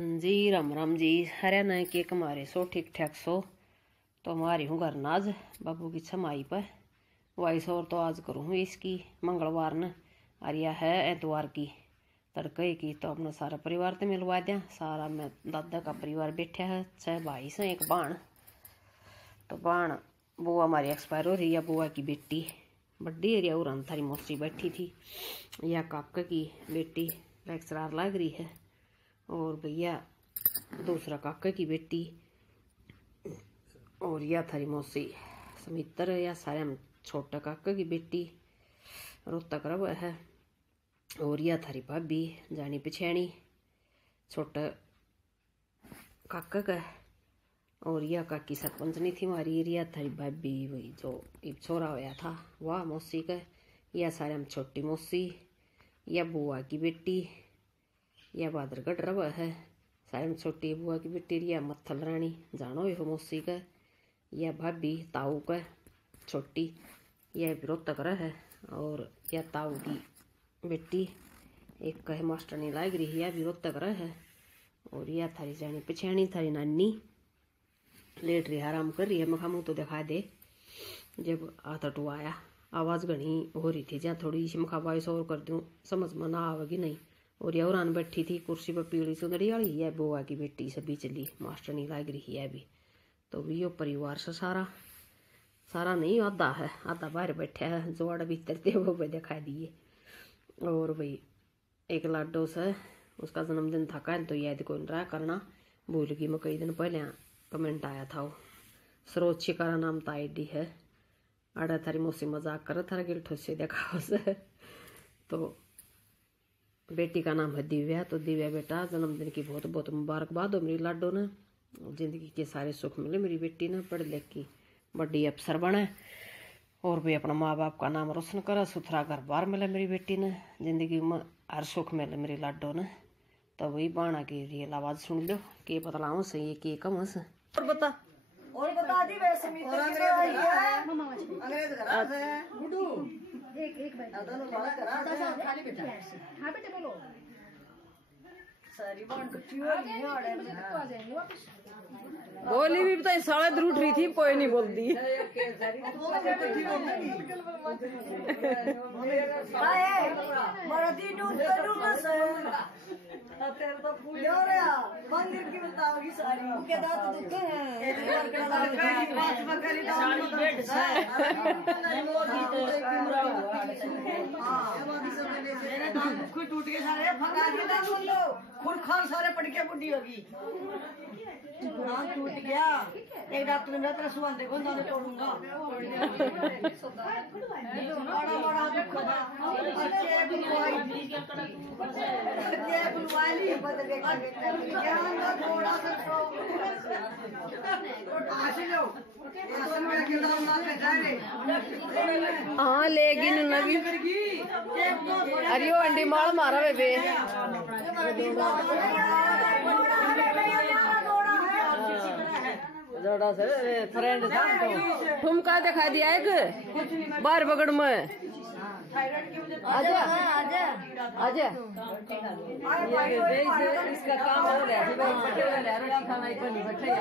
जी राम राम जी। हरियाणा के हमारे सो ठीक ठाक सो। तो हमारी हूँ घर नाज बाबू की छमाई पर वॉइस और तो आज करूँ इसकी मंगलवार न और यह है एतवार की तड़के की। तो अपना सारा परिवार तो मिलवा दिया। सारा मैं दादा का परिवार बैठा है, 6 भाई से एक बाण। तो बाण बुआ हमारी एक्सपायर हो रही है, बुआ की बेटी बड्डी एरिया और थारी मौसी बैठी थी। यह काका की बेटी लेक्चरार लग रही है और भैया दूसरा काका की बेटी और यह थारी मौसी समित्र या सारे हम छोटा काका की बेटी रोहतक रव है। और यह थारी भाभी जानी पिछाणी छोटा काका का। और यह काकी सरपंच नहीं थी हमारी एरिया थारी भाभी वही जो एक छोरा होया था वाह मौसी का। यह सारे हम छोटी मौसी या बुआ की बेटी यह बादरगढ़ रव है। सारे छोटी बुआ की बेटी यह मत्थल रानी जानो हो मौसी का। यह भाभी ताऊ का छोटी यह रोहतक है। और यह ताऊ की बेटी एक कहे मास्टर नहीं लाग रही यह भी रोहतक है। और यह थारी जानी पिछाणी थारी नानी लेट रही आराम कर रही है। मखा मुँह तो दिखा दे जब आतटू आया आवाज़ घनी हो रही थी जहाँ थोड़ी सी मखा वॉइस और कर दूँ समझ में ना आवेगी नहीं। और यह और बैठी थी कुर्सी पर पीली सुंदरी वाली है बुआ की बेटी सभी चली मास्टर नहीं लाग रही है अभी। तो भी यो परिवार से सारा नहीं आधा है, आधा बाहर बैठा है जोड़ भीतर थे वो भी दिखा दिए। और भाई एक लाडो से उसका जन्मदिन था का तो याद कौन रहा करना भूल गई मैं। कई दिन पहले कमेंट आया था वो सरोज शिकारा नाम था आईडी है। आड़ा थारी मौसी मजाक कर थारा गिल ठोस से देखा उसे। तो बेटी का नाम है दिव्या। तो दिव्या बेटा जन्मदिन की बहुत बहुत मुबारकबाद हो मेरी लाडो ने। जिंदगी के सारे सुख मिले मेरी बेटी ने, पढ़ लिख की बड़ी अफसर बने और भी अपना माँ बाप का नाम रोशन करे, सुथरा घर बार मिले मेरी बेटी ने, जिंदगी में हर सुख मिले मेरी लाडो ने। तो वही बाणा की रियल आवाज सुन लो के बतलाऊं से ये के कम से और बता दी वैसे अंग्रेज घर है गुड्डू एक भाई दोनों बात करा खाली बेटा हां बेटा बोलो सारी बात कच्ची हो गई आड़े में तो आ जाएंगे वापस। बोली भी तो साले दूर रही थी कोई नहीं बोलती। मरदी नु करू बस तेरे तो फूल हो रहा मंदिर की बताओगी सारी के दांत दुख है पांच बकरी सारी बेड से मोदी तो पूरा हां मेरे दांत दुख टूट गए सारे फका के ना सुन लो खुद खान सारे पड़ के बुढ़ी होगी दांत टूट गया। एक डॉक्टर ने मेरा तेरा सुन देखो दांत तोड़ूंगा बड़ा बड़ा दुख था अच्छे बुलवाई बदल के ज्ञान का थोड़ा सा हाँ लेगी नवी अरे अंडी माल मारा बेबे जोड़ा से फ्रेंड था तो ठुमका दिखा दिया एक बार बगड़ में आजा आजा आजा इसका काम हो रहा है खाना नहीं बैठा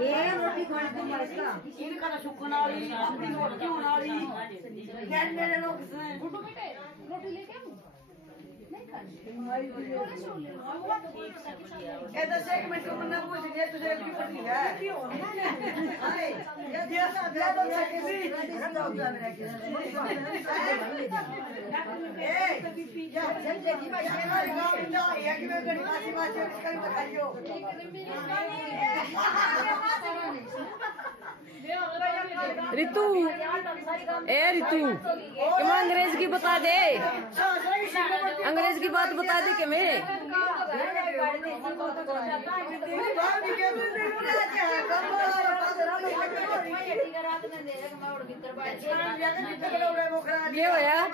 ये रोटी खाने को मरता इनका सुखना वाली अपनी रोटी होना वाली क्या मेरे लोग रोटी लेके ये तो से मैं तो मना पूछ लिया तुझे की पड़ी है अरे ये दिया तो सके भी ए या जब जी भाई हमारे गांव में जा ये कि मैं गड़ी मासी मासी इसका बताइयो रितु ए रितु क्यों अंग्रेज की बता दे अंग्रेज की बात बता दे कि मैं ये होया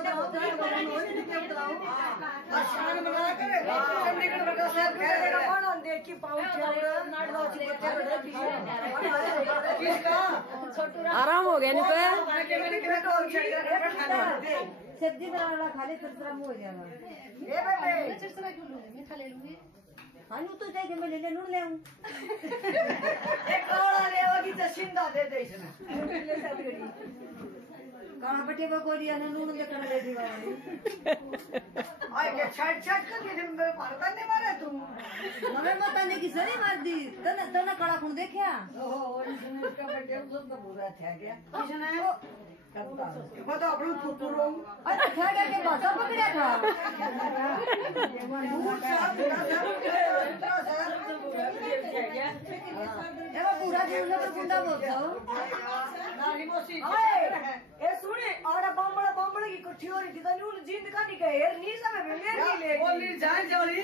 की पाउच आराम हो गया नहीं सब्जी बनाना खा ले चिरसरा हो जाएगा हाँ तो जाए मैं ले नून ले आऊं एक काला ले आओगी तो सिंधा दे दे इसमें काला बटे को कोई ना नून लेकर ले दी वाली आए के छट छट कर के मेरे मारता नहीं मारे तू हमें मत आने की सरी मार दी तने काला कौन देखया ओहो इसका बटे उसको तो बुरा था क्या किसने वो तो अपना कुकुरो अरे क्या क्या के भाषा पकड़ा था ये पूरा दिन में तो गुंडा बोलता हो नानी मौसी ए सुने और बम्बड़ की कुछ और थी तो नून जिंद का नहीं कहे नी सब में मेरे नहीं ले बोली जान जोड़ी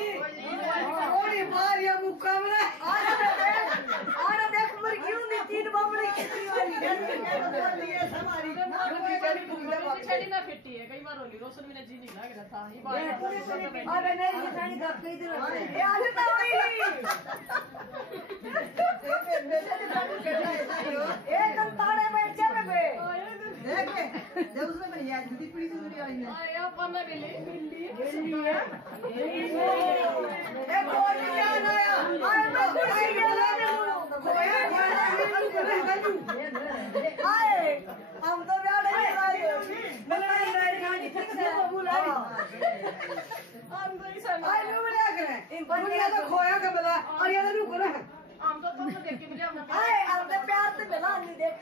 थोड़ी मार या मुक्का में आना देख मर क्यों नहीं तीन बम्बड़ की वाली ये हमारी छड़ी ना फिटी है कई बार होली रोशन में जी नहीं लग रहा था ये बात अरे नहीं ये साड़ी दब गई इधर ए आज तो हुई ए तुम ताड़े बैठ जा बे देख जब उसने मेरी याद दी पड़ी दूरी आई है आया पन्ना बिल्ली है ए कोई क्या आया आए मैं कुर्सी पे लगा आए हम तो ब्याह नहीं आए मलाई नहीं गाड़ी ठीक से बुलाई हम तो इस आए नु ले गए इन दुनिया तो खोया के बला और ये तो रुको ना हम तो देख के मुझे हम आए अपने प्यार से मिला नहीं देख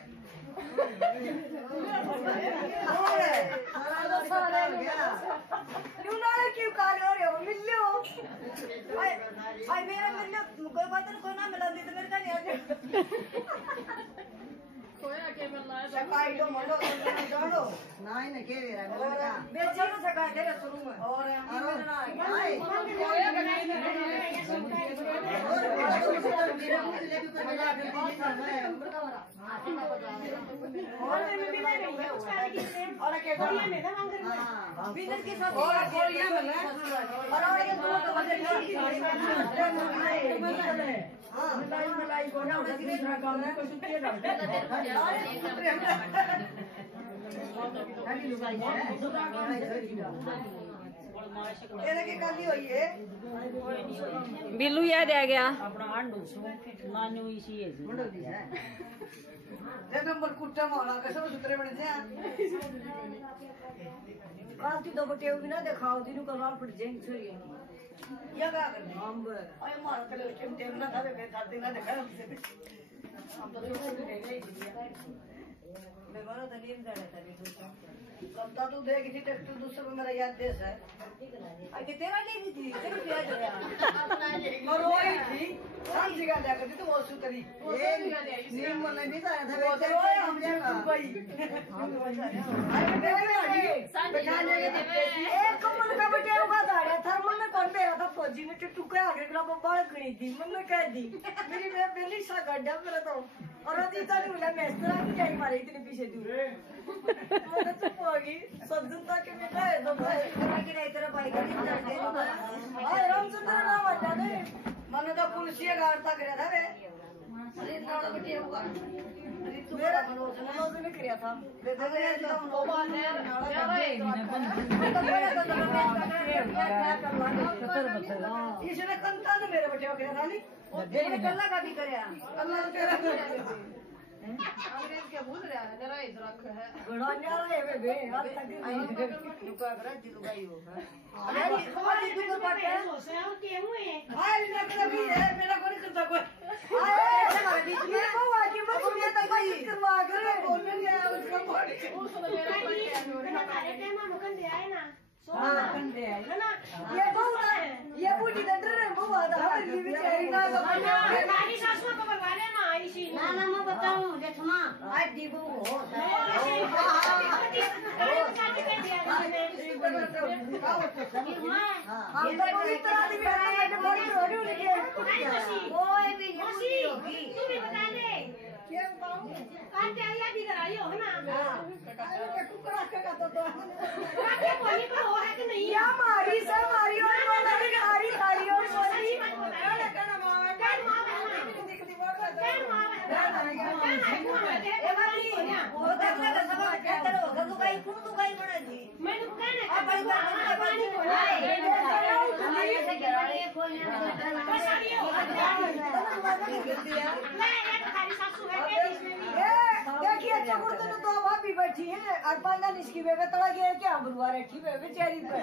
क्यों काले हो रहे हो मिले हो आई मेरा मिलने कोई बात नहीं कोई ना मिला नहीं तो मेरे का नहीं आ खोया के मिल रहा है सकाई तो मलो जानो नहीं ना के रे मेरा बेची को सकाई दे शुरू में और आई खोया के नहीं और के गोलियां में ना अंदर में बिदर के साथ और गोलियां में और ये दो तो बजे हां मलाई को ना उधर दूसरा काम है कोई सुतिए ना ਇਹਨੇ ਕੀ ਕਰਦੀ ਹੋਈ ਏ बिल्लू याद आ गया अपना आंडू सु नानू इसी है जी ये नंबर कुत्ता मारा कैसे सुतरे बने थे काती दो बटे भी ना दिखाओ दिनु कलवार पड़ जाए छोरी ये का करने हम अरे मार के लेके टेम ना था बे खाते ना देखा हम तो मैं मारो तो नींद आ रहा था कब तू देख थी ट्रैक्टर दूसरे मेरा याद देश है आगे तेरा लेगी थी तेरे को याद है और रोई थी सब जगह जाकर थी तो वो सुतरी ये नींद मन नहीं था वो तो रोए हम जा भाई अरे बेटे बिठाने के एक कमल का बटे उगा दाड़ा थर्मल में कौन मेरा था फौजी ने टुकड़ा आगे ग्राम बाल गणी थी मैंने कह दी मेरी मैं बेली सा गड्ढा मेरा तो और अजीता ने बोला मैं इस तरह की जाई मारी इतने पीछे दूर मैं चुप हो गई सज्जनता के बेटा है तो भाई कि नहीं तेरा भाई का दिन जाते हां रामचंद्र नाम हटा दे मैंने तो पुलिसिया गाड़ता करे था रे अरे नाल बेटे होगा मेरा भरोसा नहीं किया था अरे तो बात है यार इसने कंता ने मेरे बेटे को किया था नहीं और कल्ला का भी करया अल्लाह तेरा अंग्रेज के भूल रहा है जरा इधर रख है बड़ा न्यारा है बे हाथ तक दुका करा जिलुगाई हो अरे खोली दुका पटे सोचे हो के हुए हाय ना कभी है मेरा कोई करता कोई हाय हमारे बीच में वो आके मत ये तो कोई करवा करे बोलने गया उसका बॉडी उस मेरा हमारे टाइम में कंदे आए ना हां कंदे है ना ये बहु ये बूढ़ी डर रहे बहु आधा हमारी बेचारी ना हमारी सासू को बुलवा लेना इसी ना ना मैं बताऊं जेठमा आज दीबू हो हम तो पवित्र आदमी है मैंने बड़ी रोड़ी उनकी कोई भी नहीं होगी तू भी बता दे क्या बताऊं कान के आया भी कराई हो ना अरे के टुकड़ा के का तो काके बोली को हो है कि नहीं या मारी से मारी और बोला कि हारी हारी और बोली मत बताओ कहना मार देखिए चकुड़ तो दो भाभी बैठी है और पांगा निस्की बेबे तड़ा गया क्या बुलवा रखी बेबे चेहरी पे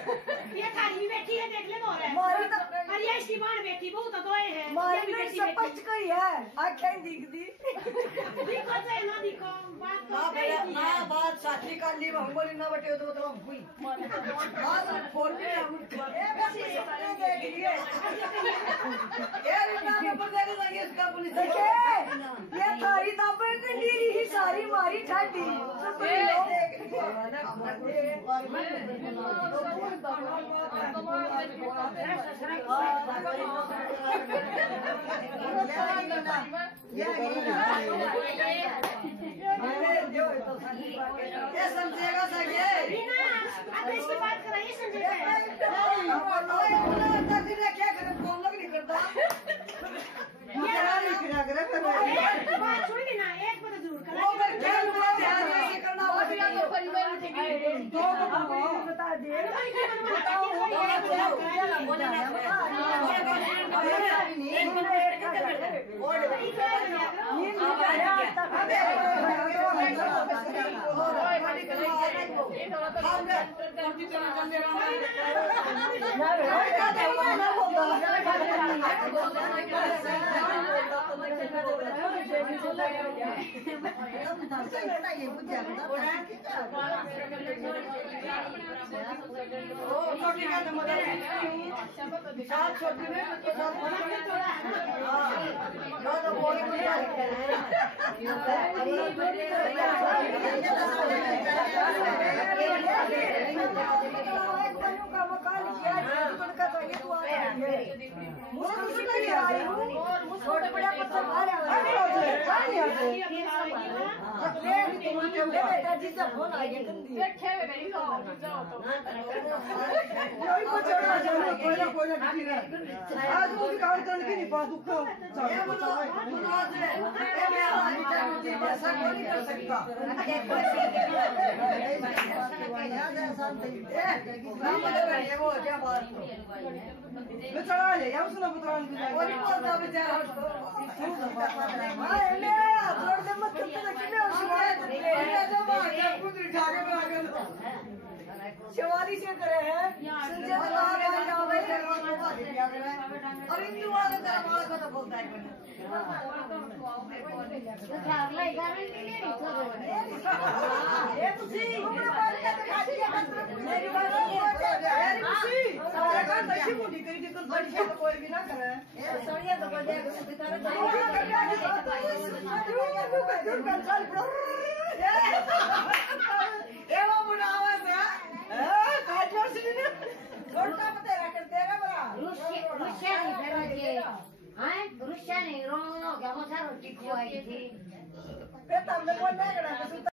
ये खाली बैठी है देख ले मोरे मारी तो अरे ये इसकी बाण बैठी बहुत तो दोए है मारी ने स्पष्ट कही है आंखें दिख दी दिखो से ना दिखो बात तो सही ना बात साथी कर ली हम बोली ना बटे तो हम हुई बात फोन पे हम ए बस ये देख लिए ये ना पेपर देने लगे इसका पुलिस ये थारी दाबे कंडीरी ही सारी मारी ठाडी ये समझेगा सके बिना अब इसकी बात कर रही है संजय क्या करे फोन लग नहीं करता बात छोड़ देना एक बार जरूर कर वो मैं ध्यान से करना बता दे फोन आ गया देखे नहीं जाओ तो आज मुझे काम करने की नहीं पास दुख ऐसा नहीं कर सकता वो क्या बात मैं चला ले या उसने बता वो नहीं बोलता बेचारा थोड़ा दे मत करते कितने शिवाली से करे हैं संजय और हिंदू वाले वाला तो बोलता है मेरी बात कोई भी ना करे रुष्या नहीं रोनो क्या मसा रोटी खुआई थी तब मैं